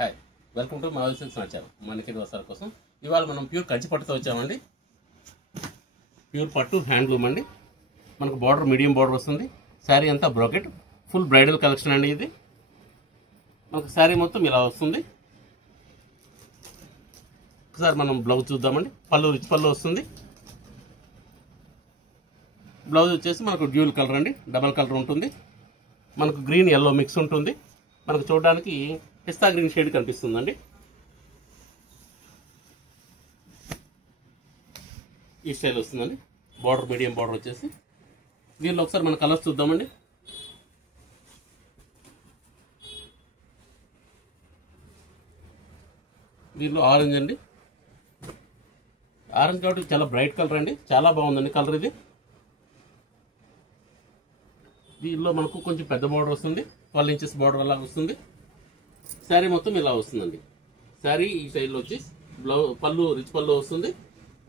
Hi, welcome to Madhavi silks నా channel. మనకి వస్తారు కోసం ఇవాళ మనం ప్యూర్ కంచి పట్టుతో వచ్చామండి. ప్యూర్ పట్టు హ్యాండ్లూమ్ అండి. మనకు బార్డర్ మీడియం బార్డర్ వస్తుంది. శారీ అంతా బ్రోకెట్, ఫుల్ బ్రైడల్ కలెక్షన్ అండి. ఇది మనకు శారీ మొత్తం ఇలా వస్తుంది. ఒకసారి మనం బ్లౌజ్ చూద్దామండి. పళ్ళు రిచ్ పళ్ళు వస్తుంది. బ్లౌజ్ వచ్చేసి మనకు డ్యూల్ కలర్ అండి, డబల్ కలర్ ఉంటుంది. మనకు గ్రీన్ ఎల్లో మిక్స్ ఉంటుంది. మనకు చూడడానికి పిస్తా గ్రీన్ షేడ్ కనిపిస్తుందండి. ఈ స్టైల్ వస్తుందండి. బార్డర్ మీడియం బార్డర్ వచ్చేసి దీనిలో ఒకసారి మన కలర్స్ చూద్దామండి. దీనిలో ఆరెంజ్ అండి. ఆరెంజ్ కాబట్టి చాలా బ్రైట్ కలర్ అండి, చాలా బాగుందండి కలర్ ఇది. దీనిలో మనకు కొంచెం పెద్ద బార్డర్ వస్తుంది, 12 ఇంచెస్ బార్డర్ అలా వస్తుంది. శారీ మొత్తం ఇలా వస్తుందండి. శారీ ఈ సైడ్లో వచ్చి పళ్ళు రిచ్ పళ్ళు వస్తుంది.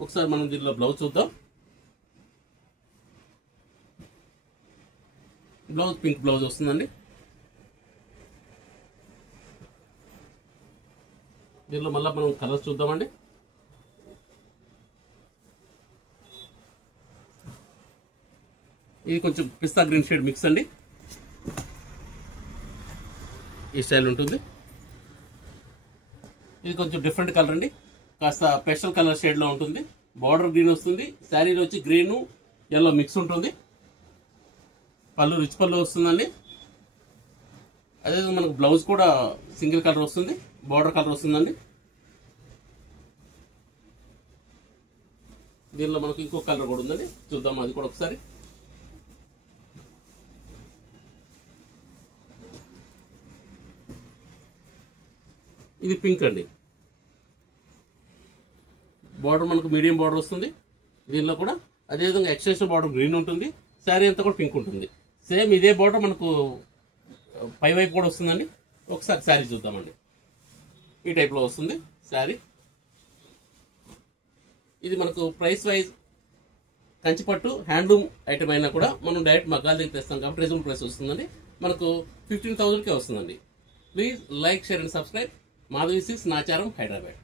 ఒకసారి మనం దీనిలో బ్లౌజ్ చూద్దాం. బ్లౌజ్ పింక్ బ్లౌజ్ వస్తుందండి. దీనిలో మళ్ళీ మనం కలర్స్ చూద్దామండి. ఇది కొంచెం పిస్తా గ్రీన్ షేడ్ మిక్స్ అండి. ఈ స్టైల్ ఉంటుంది. ఇది కొంచెం డిఫరెంట్ కలర్ అండి, కాస్త పేస్టల్ కలర్ షేడ్లో ఉంటుంది. బార్డర్ గ్రీన్ వస్తుంది. శారీలో వచ్చి గ్రీను ఎల్లో మిక్స్ ఉంటుంది. పళ్ళు రిచ్ పళ్ళు వస్తుందండి. అదేవిధంగా మనకు బ్లౌజ్ కూడా సింగిల్ కలర్ వస్తుంది, బార్డర్ కలర్ వస్తుందండి. దీనిలో మనకు ఇంకో కలర్ కూడా ఉందండి, చూద్దాం అది కూడా ఒకసారి. ఇది పింక్ అండి. బార్డర్ మనకు మీడియం బార్డర్ వస్తుంది. దీనిలో కూడా అదేవిధంగా ఎక్స్టెన్షన్ బార్డర్ గ్రీన్ ఉంటుంది. శారీ అంతా కూడా పింక్ ఉంటుంది. సేమ్ ఇదే బార్డర్ మనకు పై వైపు కూడా వస్తుందండి. ఒకసారి శారీ చూద్దామండి. ఈ టైప్లో వస్తుంది శారీ. ఇది మనకు ప్రైస్ వైజ్ కంచిపట్టు హ్యాండ్లూమ్ ఐటమ్ అయినా కూడా మనం డైరెక్ట్ మగ్గాల దగ్గర తెస్తాం కాబట్టి రీజనబుల్ ప్రైస్ వస్తుందండి. మనకు 15,000కే వస్తుందండి. Please like, share and subscribe. Madhavi silks Nacharam, Hyderabad.